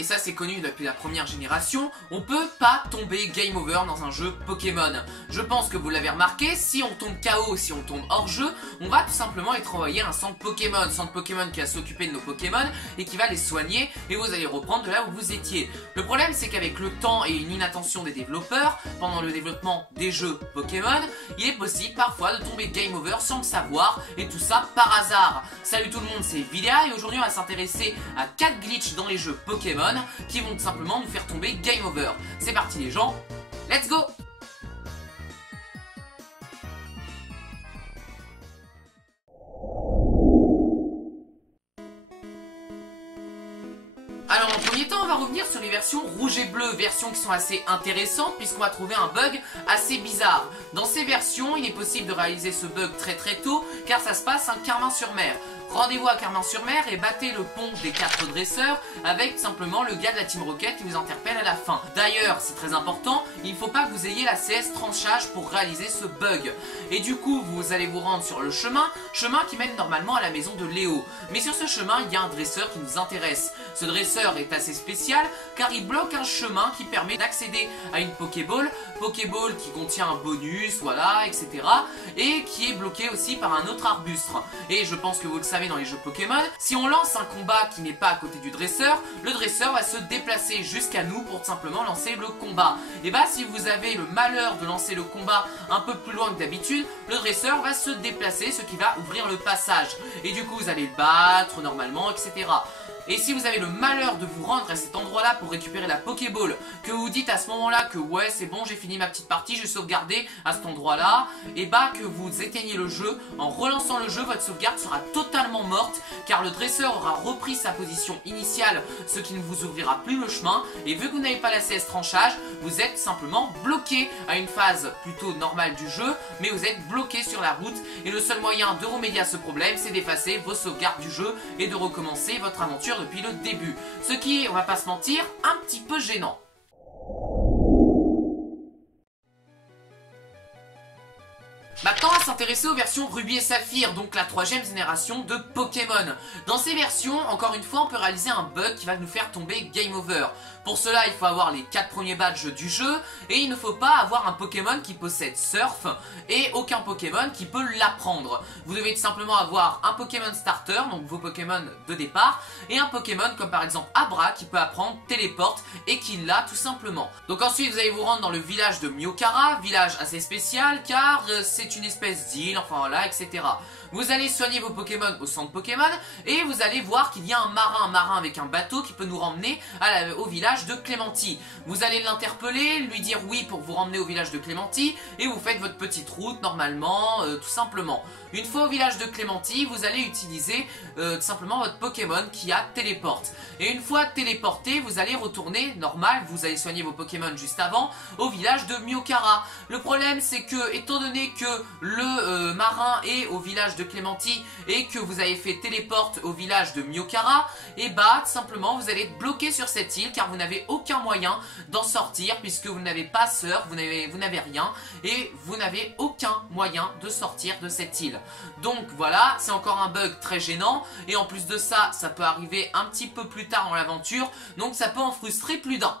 et ça c'est connu depuis la première génération, on peut pas tomber game over dans un jeu Pokémon. Je pense que vous l'avez remarqué, si on tombe KO, si on tombe hors jeu, on va tout simplement être envoyé à un centre Pokémon qui va s'occuper de nos Pokémon et qui va les soigner, et vous allez reprendre de là où vous étiez. Le problème c'est qu'avec le temps et une inattention des développeurs, pendant le développement des jeux Pokémon, il est possible parfois de tomber game over sans le savoir, et tout ça par hasard. Salut tout le monde, c'est Vidéa, et aujourd'hui on va s'intéresser à 4 glitches dans les jeux Pokémon qui vont tout simplement nous faire tomber game over. C'est parti les gens, let's go! Alors en premier temps on va revenir sur les versions rouge et bleu, versions qui sont assez intéressantes puisqu'on va trouver un bug assez bizarre. Dans ces versions il est possible de réaliser ce bug très tôt car ça se passe à Carmin-sur-Mer. Rendez-vous à Carmin-sur-Mer et battez le pont des 4 dresseurs avec simplement le gars de la Team Rocket qui vous interpelle à la fin. D'ailleurs, c'est très important, il ne faut pas que vous ayez la CS tranchage pour réaliser ce bug. Et du coup, vous allez vous rendre sur le chemin qui mène normalement à la maison de Léo. Mais sur ce chemin, il y a un dresseur qui nous intéresse. Ce dresseur est assez spécial car il bloque un chemin qui permet d'accéder à une Pokéball qui contient un bonus, voilà, etc. et qui est bloqué aussi par un autre arbuste. Et je pense que vous le savez dans les jeux Pokémon, si on lance un combat qui n'est pas à côté du dresseur, le dresseur va se déplacer jusqu'à nous pour simplement lancer le combat. Et bah si vous avez le malheur de lancer le combat un peu plus loin que d'habitude, le dresseur va se déplacer, ce qui va ouvrir le passage. Et du coup vous allez le battre normalement, etc. Et si vous avez le malheur de vous rendre à cet endroit-là pour récupérer la Pokéball, que vous dites à ce moment-là que ouais c'est bon j'ai fini ma petite partie, j'ai sauvegardé à cet endroit-là, et bah que vous éteignez le jeu, en relançant le jeu votre sauvegarde sera totalement morte car le dresseur aura repris sa position initiale, ce qui ne vous ouvrira plus le chemin, et vu que vous n'avez pas la CS tranchage, vous êtes simplement bloqué à une phase plutôt normale du jeu, mais vous êtes bloqué sur la route, et le seul moyen de remédier à ce problème c'est d'effacer vos sauvegardes du jeu et de recommencer votre aventure depuis le début. Ce qui est, on va pas se mentir, un petit peu gênant. Maintenant, on va s'intéresser aux versions Ruby et Saphir, donc la 3e génération de Pokémon. Dans ces versions, encore une fois, on peut réaliser un bug qui va nous faire tomber game over. Pour cela, il faut avoir les 4 premiers badges du jeu, et il ne faut pas avoir un Pokémon qui possède Surf, et aucun Pokémon qui peut l'apprendre. Vous devez tout simplement avoir un Pokémon Starter, donc vos Pokémon de départ, et un Pokémon comme par exemple Abra qui peut apprendre Téléporte, et qui l'a tout simplement. Donc ensuite, vous allez vous rendre dans le village de Myokara, village assez spécial, car c'est une espèce d'île, enfin voilà, etc. Vous allez soigner vos Pokémon au centre Pokémon et vous allez voir qu'il y a un marin avec un bateau qui peut nous ramener au village de Clémenty. Vous allez l'interpeller, lui dire oui pour vous ramener au village de Clémenty et vous faites votre petite route normalement, tout simplement. Une fois au village de Clémenty, vous allez utiliser tout simplement votre Pokémon qui a téléporte. Et une fois téléporté, vous allez retourner normal, vous allez soigner vos Pokémon juste avant, au village de Myokara. Le problème c'est que, étant donné que le marin est au village de Clémenty et que vous avez fait téléporte au village de Myokara, et bah tout simplement vous allez être bloqué sur cette île car vous n'avez aucun moyen d'en sortir puisque vous n'avez pas Surf, vous n'avez rien et vous n'avez aucun moyen de sortir de cette île. Donc voilà, c'est encore un bug très gênant et en plus de ça, ça peut arriver un petit peu plus tard dans l'aventure, donc ça peut en frustrer plus d'un.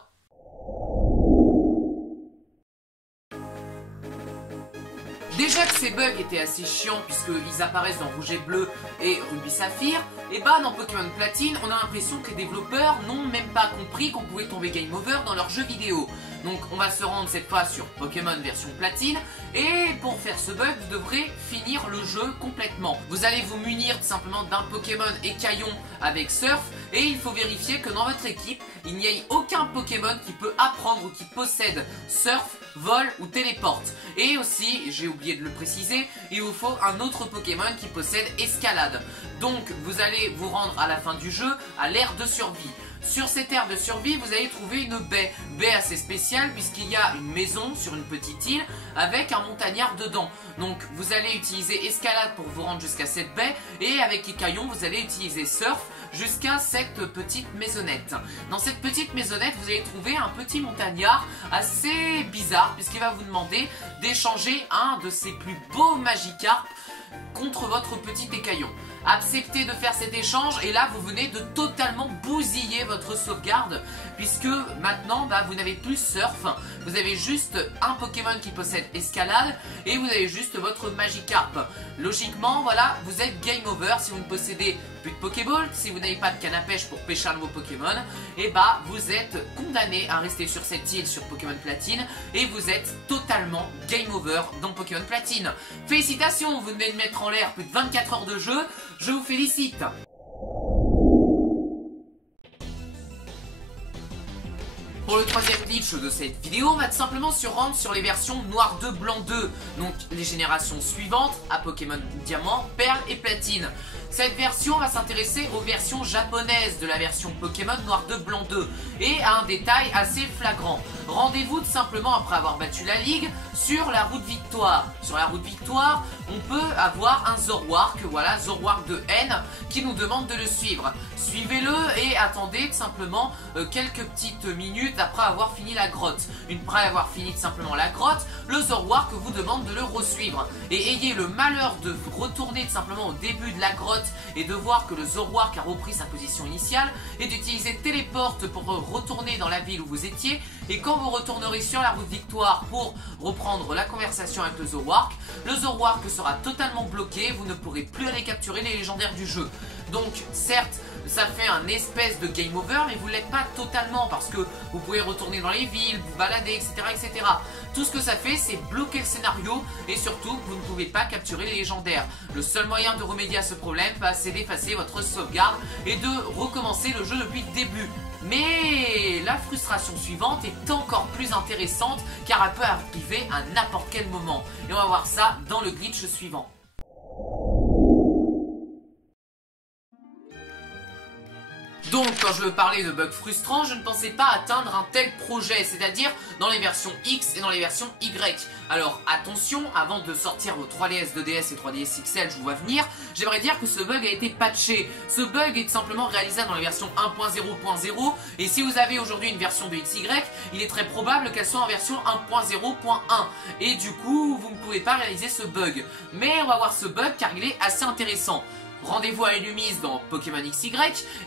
Déjà que ces bugs étaient assez chiants puisqu'ils apparaissent dans Rouge et Bleu et Ruby Saphir, et bah dans Pokémon Platine, on a l'impression que les développeurs n'ont même pas compris qu'on pouvait tomber game over dans leurs jeux vidéo. Donc on va se rendre cette fois sur Pokémon version Platine, et pour faire ce bug, vous devrez finir le jeu complètement. Vous allez vous munir tout simplement d'un Pokémon écaillon avec Surf, et il faut vérifier que dans votre équipe, il n'y ait aucun Pokémon qui peut apprendre ou qui possède Surf, Vol ou Téléporte. Et aussi, j'ai oublié de le préciser, il vous faut un autre Pokémon qui possède Escalade. Donc vous allez vous rendre à la fin du jeu à l'ère de survie. Sur cette aire de survie, vous allez trouver une baie assez spéciale puisqu'il y a une maison sur une petite île avec un montagnard dedans. Donc vous allez utiliser Escalade pour vous rendre jusqu'à cette baie et avec Écaillon, vous allez utiliser Surf jusqu'à cette petite maisonnette. Dans cette petite maisonnette, vous allez trouver un petit montagnard assez bizarre puisqu'il va vous demander d'échanger un de ses plus beaux Magikarp contre votre petit Écaillon. acceptez de faire cet échange et là vous venez de totalement bousiller votre sauvegarde puisque maintenant vous n'avez plus surf, vous avez juste un Pokémon qui possède escalade et vous avez juste votre Magikarp. Logiquement voilà, vous êtes game over si vous ne possédez plus de Pokéball, si vous n'avez pas de canne à pêche pour pêcher un nouveau Pokémon, et vous êtes condamné à rester sur cette île sur Pokémon Platine et vous êtes totalement game over dans Pokémon Platine. Félicitations, vous venez de mettre en l'air plus de 24 heures de jeu, je vous félicite. Pour le troisième glitch de cette vidéo, on va tout simplement se rendre sur les versions Noir 2, Blanc 2, donc les générations suivantes à Pokémon Diamant, Perle et Platine. Cette version va s'intéresser aux versions japonaises de la version Pokémon Noir 2, Blanc 2 et à un détail assez flagrant. Rendez-vous tout simplement après avoir battu la ligue sur la route Victoire. Sur la route Victoire, on peut avoir un Zoroark, voilà, Zoroark de N, qui nous demande de le suivre. Suivez-le et attendez tout simplement quelques petites minutes après avoir fini la grotte. Après avoir fini tout simplement la grotte, le Zoroark vous demande de le resuivre. Et ayez le malheur de retourner tout simplement au début de la grotte et de voir que le Zoroark a repris sa position initiale et d'utiliser Téléporte pour retourner dans la ville où vous étiez. Et quand vous retournerez sur la route Victoire pour reprendre la conversation avec le Zoroark sera totalement bloqué, vous ne pourrez plus aller capturer les légendaires du jeu. Donc certes, ça fait un espèce de game over, mais vous ne l'êtes pas totalement parce que vous pouvez retourner dans les villes, vous balader, etc. etc. Tout ce que ça fait, c'est bloquer le scénario et surtout, vous ne pouvez pas capturer les légendaires. Le seul moyen de remédier à ce problème, c'est d'effacer votre sauvegarde et de recommencer le jeu depuis le début. Mais la frustration suivante est encore plus intéressante car elle peut arriver à n'importe quel moment. Et on va voir ça dans le glitch suivant. Donc quand je veux parler de bugs frustrants, je ne pensais pas atteindre un tel projet, c'est-à-dire dans les versions X et dans les versions Y. Alors attention, avant de sortir vos 3DS, 2DS et 3DS XL, je vous vois venir, j'aimerais dire que ce bug a été patché. Ce bug est simplement réalisable dans les versions 1.0.0 et si vous avez aujourd'hui une version de XY, il est très probable qu'elle soit en version 1.0.1 et du coup, vous ne pouvez pas réaliser ce bug. Mais on va voir ce bug car il est assez intéressant. Rendez-vous à Illumise dans Pokémon XY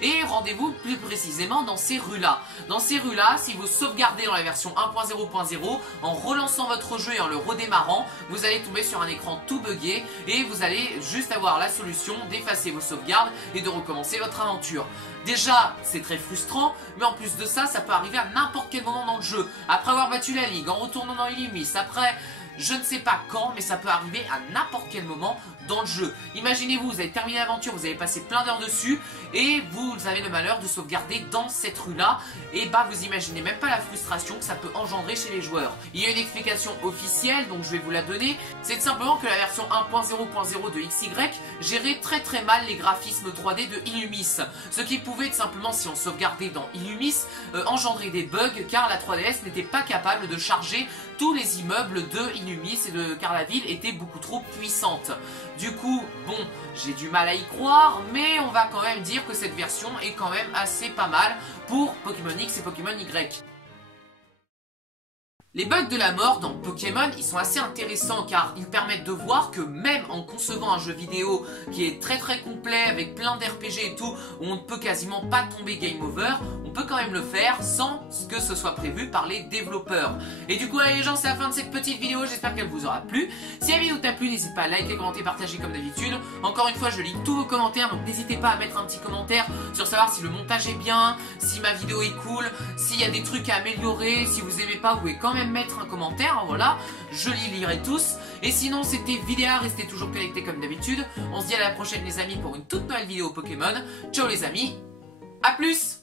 et rendez-vous plus précisément dans ces rues-là. Dans ces rues-là, si vous sauvegardez dans la version 1.0.0, en relançant votre jeu et en le redémarrant, vous allez tomber sur un écran tout buggé et vous allez juste avoir la solution d'effacer vos sauvegardes et de recommencer votre aventure. Déjà, c'est très frustrant, mais en plus de ça, ça peut arriver à n'importe quel moment dans le jeu. Après avoir battu la ligue, en retournant dans Illumise, après... Je ne sais pas quand, mais ça peut arriver à n'importe quel moment dans le jeu. Imaginez-vous, vous avez terminé l'aventure, vous avez passé plein d'heures dessus, et vous avez le malheur de sauvegarder dans cette rue-là, et vous imaginez même pas la frustration que ça peut engendrer chez les joueurs. Il y a une explication officielle, donc je vais vous la donner, c'est tout simplement que la version 1.0.0 de XY gérait très mal les graphismes 3D de Illumis, ce qui pouvait tout simplement, si on sauvegardait dans Illumis, engendrer des bugs, car la 3DS n'était pas capable de charger tous les immeubles de Illumis car la ville était beaucoup trop puissante. Du coup, bon, j'ai du mal à y croire, mais on va quand même dire que cette version est quand même assez pas mal pour Pokémon X et Pokémon Y. Les bugs de la mort dans Pokémon, ils sont assez intéressants car ils permettent de voir que même en concevant un jeu vidéo qui est très complet avec plein d'RPG et tout, où on ne peut quasiment pas tomber game over, on peut quand même le faire sans que ce soit prévu par les développeurs. Et du coup, allez les gens, c'est la fin de cette petite vidéo, j'espère qu'elle vous aura plu. Si la vidéo t'a plu, n'hésite pas à liker, commenter, partager comme d'habitude. Encore une fois, je lis tous vos commentaires, donc n'hésitez pas à mettre un petit commentaire sur savoir si le montage est bien, si ma vidéo est cool, s'il y a des trucs à améliorer, si vous aimez pas, vous pouvez quand même mettre un commentaire, hein, voilà, je les lirai tous. Et sinon, c'était Vidéa, restez toujours connectés comme d'habitude. On se dit à la prochaine les amis pour une toute nouvelle vidéo Pokémon. Ciao les amis, à plus.